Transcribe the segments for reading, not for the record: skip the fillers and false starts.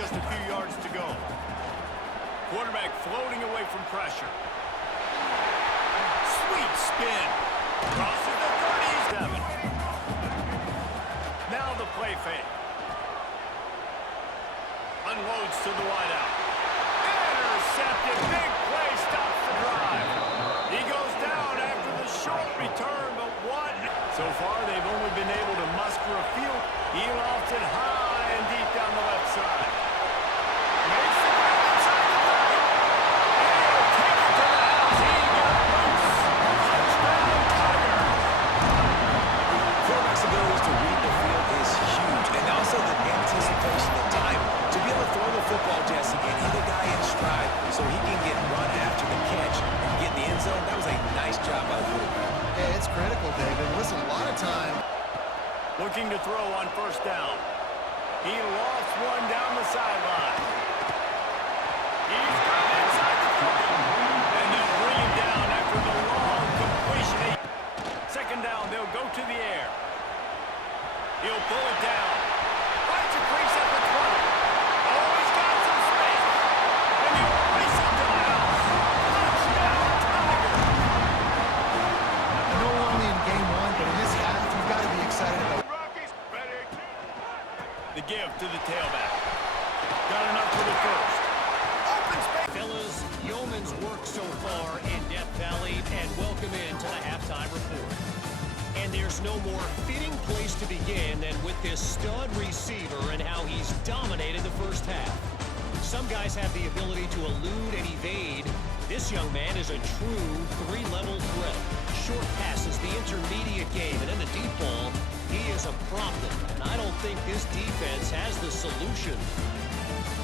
just a few yards to go. Quarterback floating away from pressure. Sweet spin. Crosses the 37. Now the play fake. Unloads to the wideout. Intercepted. Big play stops the drive. He goes down after the short return, but what? So far, they've only been able to muster a few. He lofts it high and deep down the left side. Makes the grab inside the 30. And he'll take it to the house. He got loose. Touchdown, Tigers. Quarterback's abilities to read the field is huge, and also the anticipation of time to be able to throw the football, Jesse, and hit a guy in stride so he can get run after the catch and get in the end zone. That was a nice job by the quarterback. Yeah, it's critical, David. Listen, a lot of time. Looking to throw on first down. He lofts one down the sideline. He's got it inside the 30. And they'll bring him down after the long completion. Second down, they'll go to the air. He'll pull it down. Finds a crease at the 20. Oh, he's got some space. And he'll race it to the house. Touchdown, Tigers. I know we're only in game one, but in this half, you've got to be excited about. The give to the tailback. Got enough for the first. Open space. Fellas, yeoman's work so far in Death Valley, and welcome into the halftime report. And there's no more fitting place to begin than with this stud receiver and how he's dominated the first half. Some guys have the ability to elude and evade. This young man is a true three-level threat. Short passes, the intermediate game, and then the deep ball. He is a problem, and I don't think this defense has the solution.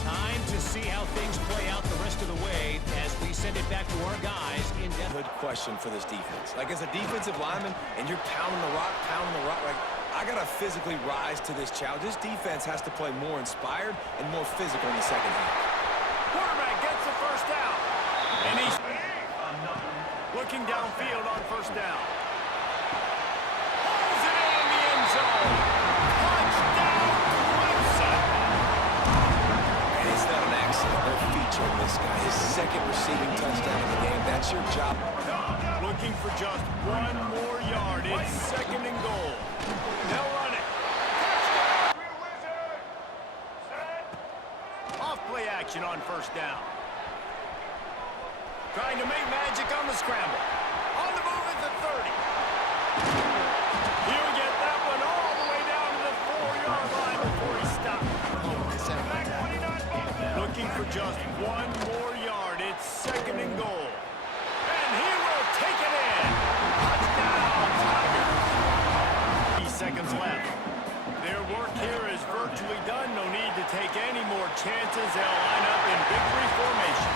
Time to see how things play out the rest of the way as we send it back to our guys in depth. Good question for this defense. Like, as a defensive lineman, and you're pounding the rock, like, I got to physically rise to this challenge. This defense has to play more inspired and more physical in the second half. Quarterback gets the first down. And he's looking downfield on first down. Pulls it in the end zone. Touchdown, Clemson. And it's not an accident. They're featuring this guy. His second receiving touchdown of the game. That's your job. Looking for just one more yard. It's second and goal. They'll run it. Touchdown. Off play action on first down. Trying to make magic on the scramble. On the move at the 30. He'll get that one all the way down to the 4-yard line before he stops. Looking for just one more yard. It's second and goal. And he will take it in. Touchdown, Tigers. 3 seconds left. Their work here is virtually done. No need to take any more chances. They'll line up in victory formation.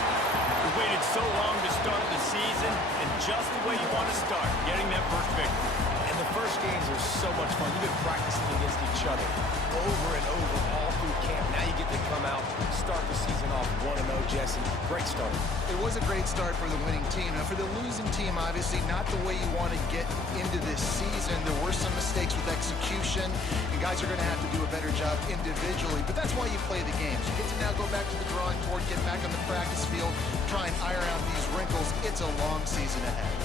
We waited so long to start the season, and just the way you want to start, getting that first victory. And the first games are so much fun. You've been practicing against each other over and over all through camp. Now you get to come out, start the season off 1-0, Jesse. Great start. It was a great start for the winning team. Now, for the losing team, obviously not the way you want to get into this season. There were some mistakes with execution, and guys are going to have to do a better job individually. But that's why you play the games. You get to now go back to the drawing board, get back on the practice field, try and iron out these wrinkles. It's a long season ahead.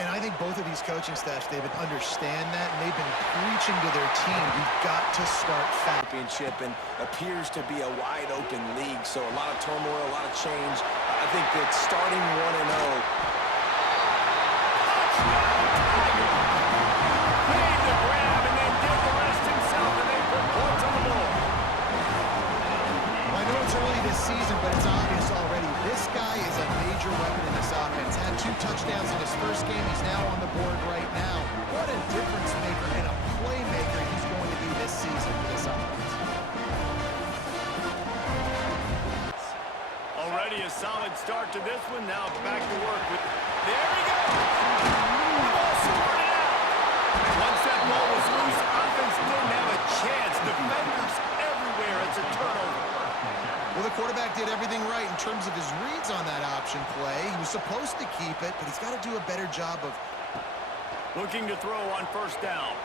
And I think both of these coaching staffs, David, understand that, and they've been preaching to their team, we've got to start fast. Championship and appears to be a wide-open league, so a lot of turmoil, a lot of change. I think that starting 1-0. Made the grab and then did the rest himself, and they put points on the board. Well, I know it's early this season, but it's obvious already. This guy is a major weapon in this offense. Had 2 touchdowns in his first game. He's now on the board right now. What a difference maker and a playmaker he's going to be this season for this offense. Already a solid start to this one. Now back to work with. There he goes. The ball squirted out. Once that ball was loose, offense didn't have a chance. Defenders everywhere. It's a turnover. Well, the quarterback did everything right in terms of his reads on that option play. He was supposed to keep it, but he's got to do a better job of looking to throw on first down.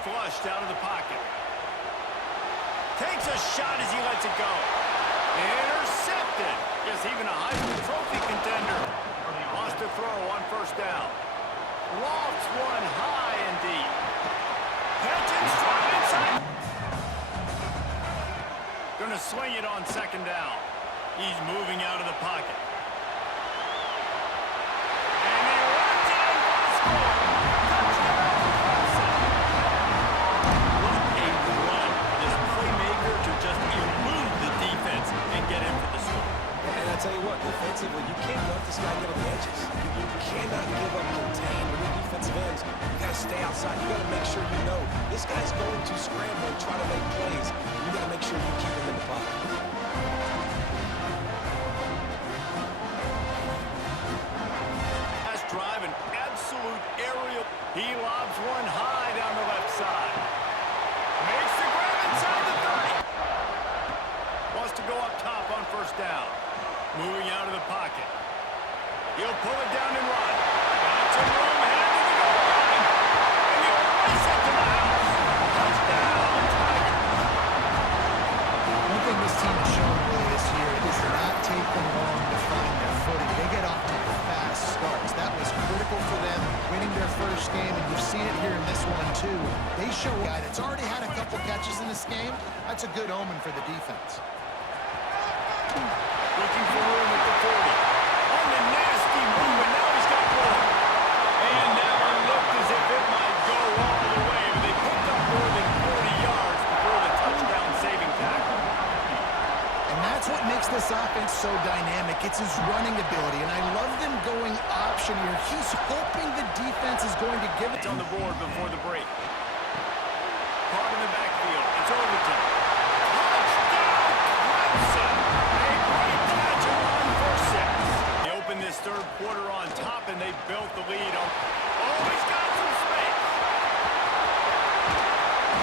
Flushed out of the pocket. Takes a shot as he lets it go. Intercepted. Yes, even a Heisman Trophy contender wants to throw on first down. Lofts one high and deep. Catching strong inside. Going to swing it on second down. He's moving out of the pocket. And he runs it in for the score. Touchdown, Clemson. What a run for this playmaker to just elude the defense and get in for the score. And I tell you what, defensively, you can't let this guy get on the edges. You cannot give up contain. When you're defensive ends, you got to stay outside. You got to make sure you know this guy's going to scramble and try to make plays. You got to make sure you keep him in the pocket. Last drive, an absolute aerial. He lobs one high down the left side. Makes the grab inside the 30. Wants to go up top on first down. Moving out of the pocket. He'll pull it down and run. Got some room, headed to the goal line. And he'll race it to the house. Touchdown, Tigers. one thing this team has shown really this year. It does not take them long to find their footing. They get off to fast starts. That was critical for them, winning their first game, and you've seen it here in this one too. They show a guy that's already had a couple catches in this game. That's a good omen for the defense. Looking for room at the 40. On the nasty move, and now he's got room. And now it looked as if it might go all the way, but they picked up more than 40 yards before the touchdown-saving tackle. And that's what makes this offense so dynamic. It's his running ability, and I love them going option here. He's hoping the defense is going to give it It's on the board before the break. Caught in the backfield. It's Overton. Touchdown, Clemson. A great catch and run for 6. They opened this third quarter on top, and they built the lead on. Oh, he's got some space.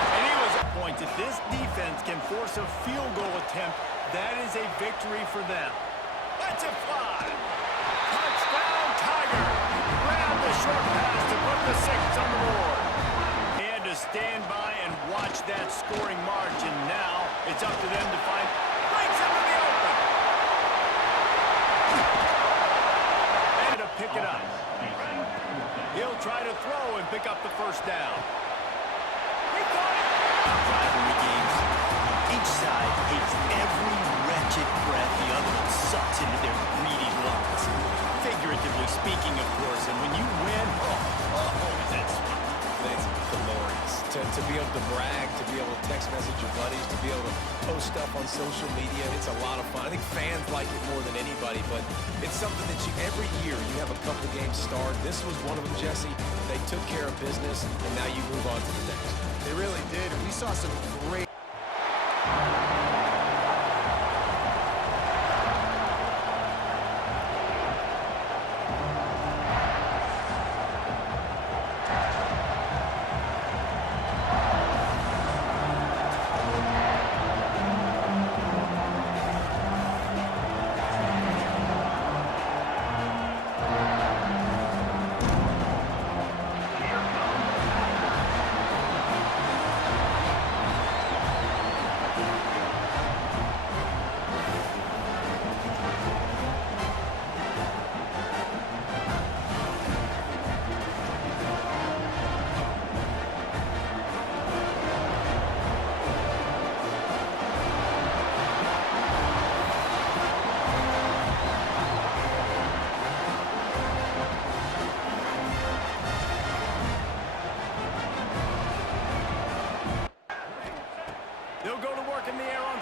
And he was at points. If this defense can force a field goal attempt, that is a victory for them. Let's it fly. Touchdown, Tiger. Grab the short pass to put the 6 on the board. They had to stand by and watch that scoring march, and now it's up to them to find. Breaks into the open. And to pick it up. He'll try to throw and pick up the first down. He caught it. Rivalry games. Each side hates every wretched breath the other one sucks into their greedy lungs. Figuratively speaking, of course, and when you win, is that sweet. That's glorious. To be able to brag, to be able to text message your buddies, to be able to post stuff on social media, it's a lot of fun. I think fans like it more than anybody, but it's something that every year you have a couple games start. This was one of them, Jesse. They took care of business, and now you move on to the next. They really did. We saw some great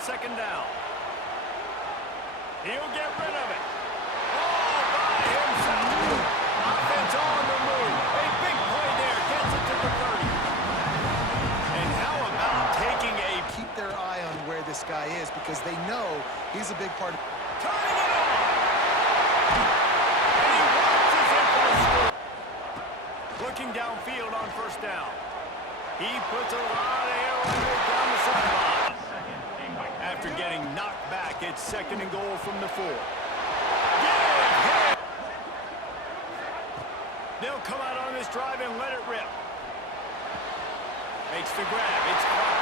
second down. He'll get rid of it. Oh, by himself. Offense on the move. A big play there. Gets it to the 30. And how about taking a... Keep their eye on where this guy is because they know he's a big part of... Turning it on. And he watches it for the score. Looking downfield on first down. He puts a lot of air under it down the sideline. After getting knocked back, it's second and goal from the 4. Yeah! They'll come out on this drive and let it rip. Makes the grab. It's caught.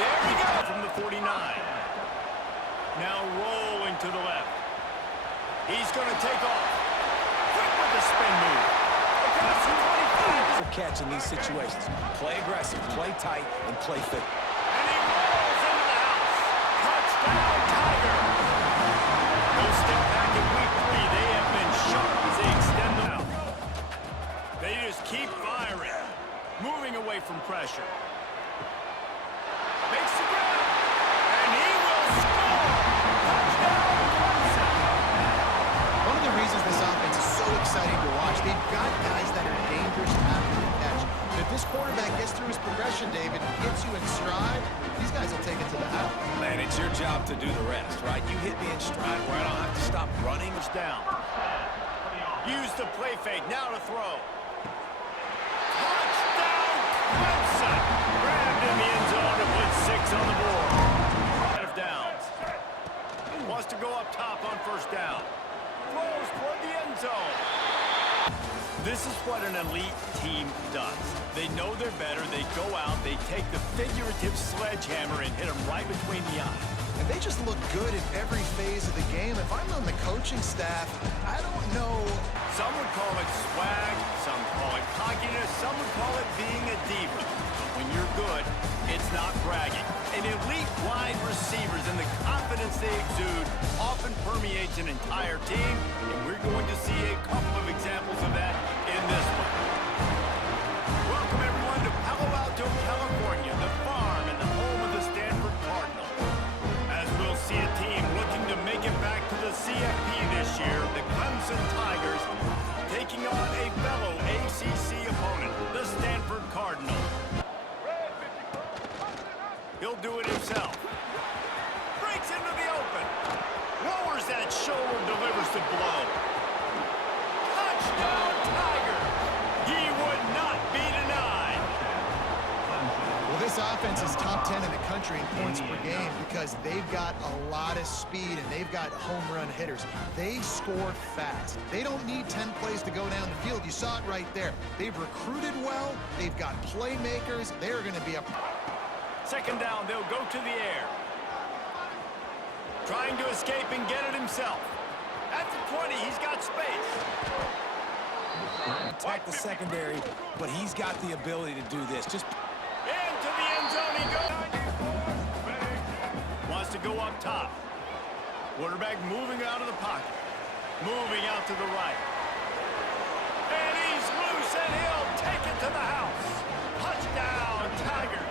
There we go from the 49. Now rolling to the left. He's going to take off. Quick with the spin move. Across the 25. Catch in these situations. Play aggressive, play tight, and play fit. And he rolls into the house. Touchdown, Tiger. No step back in week 3. They have been sharp as they extend them out. They just keep firing. Moving away from pressure. Makes the grab. And he will score. Touchdown, Clemson. One of the reasons this offense is so exciting to watch, they've got guys that are dangerous after the catch. But if this quarterback gets through his progression, David, gets you in stride, these guys will take it to the house. Man, it's your job to do the rest, right? You hit me in stride where I don't have to stop running. Down. Use the play fake. Now to throw. Touchdown, Clemson. Grabbed in the end zone to put 6 on the board. Out of downs. Wants to go up top on first down. Throws toward the end zone. This is what an elite team does. They know they're better. They go out. They take the figurative sledgehammer and hit them right between the eyes. And they just look good in every phase of the game. If I'm on the coaching staff, I don't know. Some would call it swag, some call it cockiness, some would call it being a diva. But when you're good, it's not bragging. An elite wide receivers and the confidence they exude often permeates an entire team, and we're going to see a couple of examples of that in this one. Welcome everyone to Palo Alto, California, the farm and the home of the Stanford Cardinal. As we'll see a team looking to make it back to the CFP this year, the Clemson Tigers taking on a fellow ACC opponent, the Stanford Cardinal. He'll do it himself. Breaks into the open. Lowers that shoulder, delivers the blow. Touchdown, Tiger. He would not be denied. Well, this offense is top 10 in the country in points per game because they've got a lot of speed and they've got home run hitters. They score fast. They don't need 10 plays to go down the field. You saw it right there. They've recruited well. They've got playmakers. They're going to be up. Second down, they'll go to the air. Trying to escape and get it himself. At the 20, he's got space. Attack the secondary, but he's got the ability to do this. Just into the end zone he goes. Wants to go up top. Quarterback moving out of the pocket. Moving out to the right. And he's loose and he'll take it to the house. Touchdown, Tigers.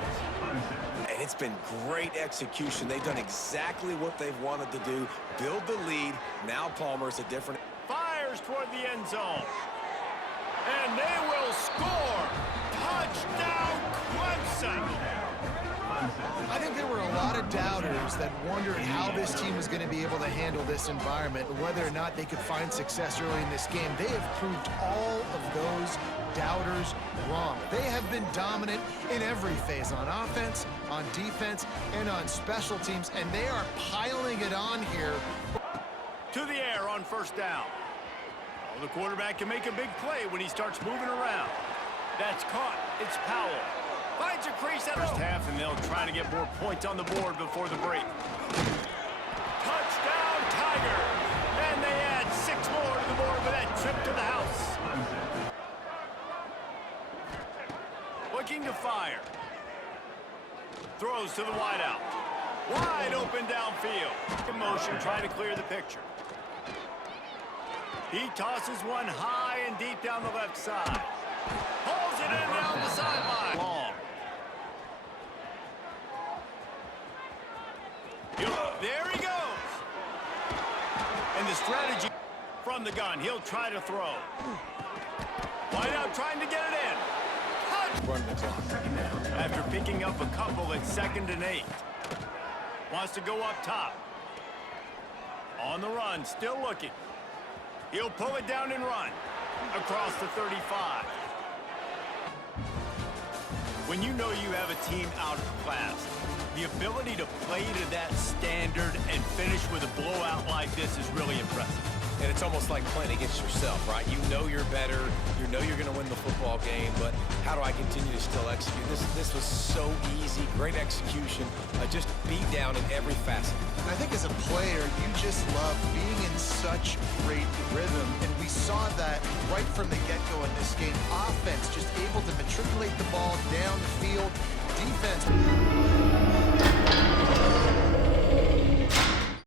And it's been great execution. They've done exactly what they've wanted to do. Build the lead. Now Palmer's a different... Fires toward the end zone. And they will score. Touchdown, Clemson. I think there were a lot of doubters that wondered how this team was going to be able to handle this environment and whether or not they could find success early in this game. They have proved all of those doubters wrong. They have been dominant in every phase, on offense, on defense, and on special teams, and they are piling it on here. To the air on first down. Oh, the quarterback can make a big play when he starts moving around. That's caught. It's Powell. Finds a crease at first half, and they'll try to get more points on the board before the break. Touchdown, Tiger! And they add 6 more to the board with that trip to the house. Looking to fire. Throws to the wideout. Wide open downfield. In motion, trying to clear the picture. He tosses one high and deep down the left side. Pulls it in down the sideline. Long. strategy from the gun. He'll try to throw. Wide out trying to get it in. Run the clock. After picking up a couple at 2nd and 8. Wants to go up top. On the run, still looking. He'll pull it down and run. Across the 35. When you know you have a team out of class, the ability to play to that standard and finish with a blowout like this is really impressive. And it's almost like playing against yourself, right? You know you're better. You know you're going to win the football game, but how do I continue to still execute? This was so easy. Great execution. Just beat down in every facet. I think as a player, you just love being in such great rhythm, and we saw that right from the get-go in this game. Offense just able to matriculate the ball down the field. Defense